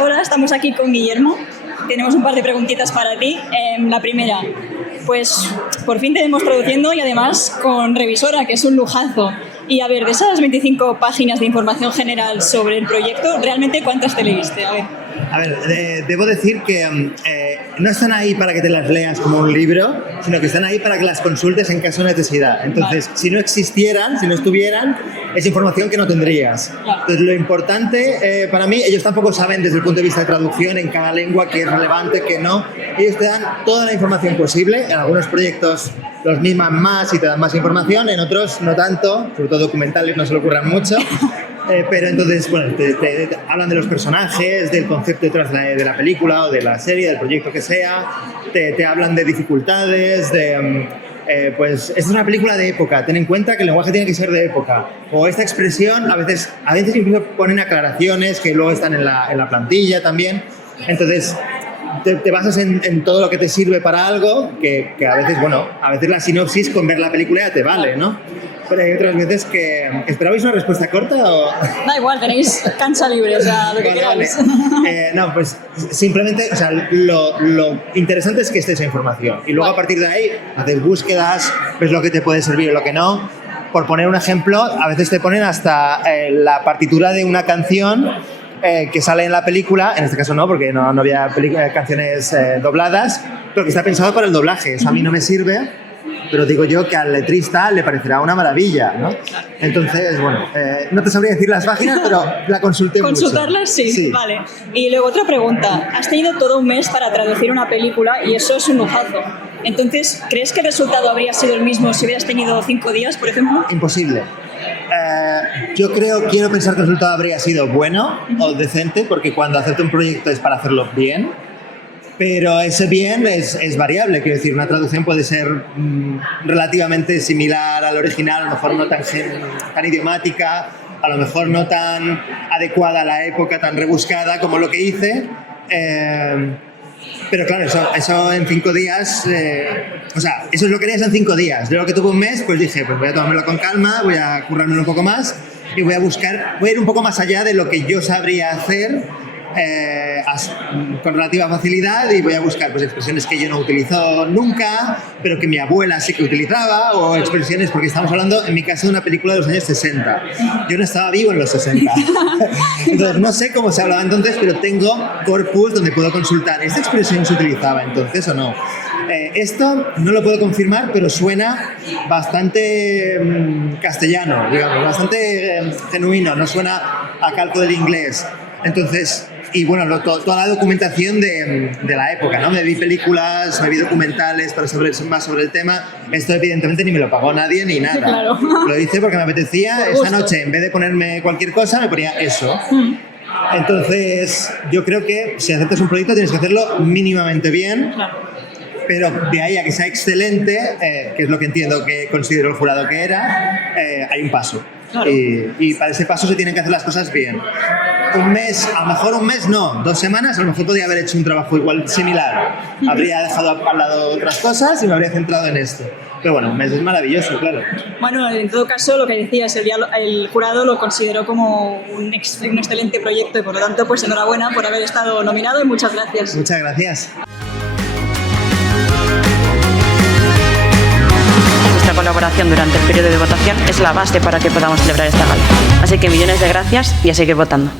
Hola, estamos aquí con Guillermo. Tenemos un par de preguntitas para ti. La primera, pues por fin te hemos traduciendo y además con Revisora, que es un lujazo. Y a ver, de esas 25 páginas de información general sobre el proyecto, ¿realmente cuántas te leíste? A ver, debo decir que no están ahí para que te las leas como un libro, sino que están ahí para que las consultes en caso de necesidad. Entonces, si no existieran, si no estuvieran, es información que no tendrías. Entonces, lo importante para mí, ellos tampoco saben desde el punto de vista de traducción en cada lengua qué es relevante, qué no. Ellos te dan toda la información posible. En algunos proyectos los miman más y te dan más información, en otros no tanto, sobre todo documentales no se le ocurran mucho. Pero entonces, bueno, te hablan de los personajes, del concepto detrás de la película o de la serie, del proyecto que sea, te hablan de dificultades, pues esta es una película de época, ten en cuenta que el lenguaje tiene que ser de época, o esta expresión, a veces incluso ponen aclaraciones que luego están en la plantilla también, entonces te basas en todo lo que te sirve para algo, que a veces, bueno, a veces la sinopsis con ver la película ya te vale, ¿no? Pero hay otras veces que... ¿Esperabais una respuesta corta o...? Da igual, tenéis cancha libre, o sea, lo que queráis. No, pues simplemente, o sea, lo interesante es que esté esa información. Y luego a partir de ahí haces búsquedas, ves lo que te puede servir y lo que no. Por poner un ejemplo, a veces te ponen hasta la partitura de una canción que sale en la película, en este caso no, porque no había canciones dobladas, pero que está pensado para el doblaje. Eso a mí no me sirve. Pero digo yo que al letrista le parecerá una maravilla, ¿no? Entonces, bueno, no te sabría decir las páginas, pero la consulté mucho. ¿Consultarlas? Sí, vale. Y luego otra pregunta. Has tenido todo un mes para traducir una película y eso es un lujazo. Entonces, ¿crees que el resultado habría sido el mismo si hubieras tenido 5 días, por ejemplo? Imposible. Yo quiero pensar que el resultado habría sido bueno o decente, porque cuando acepto un proyecto es para hacerlo bien. Pero ese bien es variable, quiero decir, una traducción puede ser relativamente similar al original, a lo mejor no tan idiomática, a lo mejor no tan adecuada a la época, tan rebuscada como lo que hice, pero claro, eso en 5 días, o sea, eso es lo que harías en 5 días. Yo lo que tuve un mes, pues dije, pues voy a tomármelo con calma, voy a currármelo un poco más y voy a ir un poco más allá de lo que yo sabría hacer con relativa facilidad y voy a buscar pues, expresiones que yo no utilizo nunca, pero que mi abuela sí que utilizaba, o expresiones, porque estamos hablando, en mi caso, de una película de los años 60. Yo no estaba vivo en los 60. Entonces, no sé cómo se hablaba entonces, pero tengo corpus donde puedo consultar. ¿Esta expresión se utilizaba entonces o no? Esto no lo puedo confirmar, pero suena bastante castellano, digamos, bastante genuino, no suena a calco del inglés. Entonces, y bueno, toda la documentación de la época, ¿no? Me vi películas, me vi documentales para saber más sobre el tema. Esto evidentemente ni me lo pagó nadie ni nada. Claro. Lo hice porque me apetecía. Esa noche, en vez de ponerme cualquier cosa, me ponía eso. Entonces, yo creo que si aceptas un proyecto tienes que hacerlo mínimamente bien. Claro. Pero de ahí a que sea excelente, que es lo que entiendo que considero el jurado que era, hay un paso. Claro. Y para ese paso se tienen que hacer las cosas bien. Un mes, a lo mejor un mes no, 2 semanas, a lo mejor podría haber hecho un trabajo igual similar. Habría dejado al lado otras cosas y me habría centrado en esto. Pero bueno, un mes es maravilloso, claro. Bueno, en todo caso, lo que decías, el jurado lo consideró como un excelente proyecto y por lo tanto, pues enhorabuena por haber estado nominado y muchas gracias. Muchas gracias. Nuestra colaboración durante el periodo de votación es la base para que podamos celebrar esta gala. Así que millones de gracias y a seguir votando.